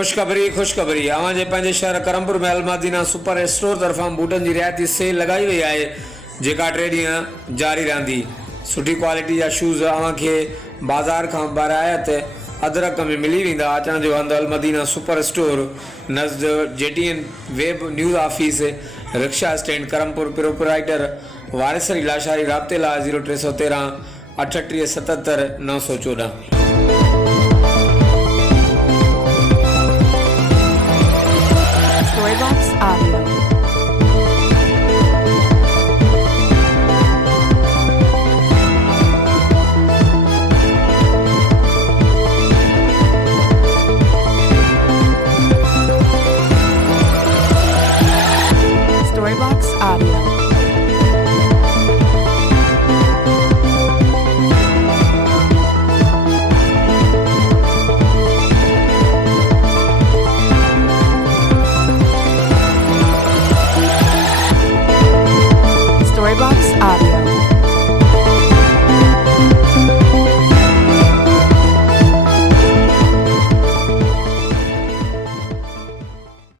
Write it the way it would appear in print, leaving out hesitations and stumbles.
खुशखबरी अवां जे पंहिंजे शहर क्रमपुर में अलमदीना सुपर स्टोर तरफ़ां बूटनि जी रियायती सेल लगाई वई आहे जेका 3 ॾींहं जारी रहंदी। सुठी क्वालिटी जा शूज़ अवां खे बाज़ार खां बारायत अदरक में मिली वेंदा। अचण जो हंधु अलमदीना सुपर स्टोर नज़द JTN web news office rickshaw stand Karampur proprietor Waris Lashari राब्ते ला 0313 38 77 914। Storybox Audio. Storybox Audio. Storybox Audio.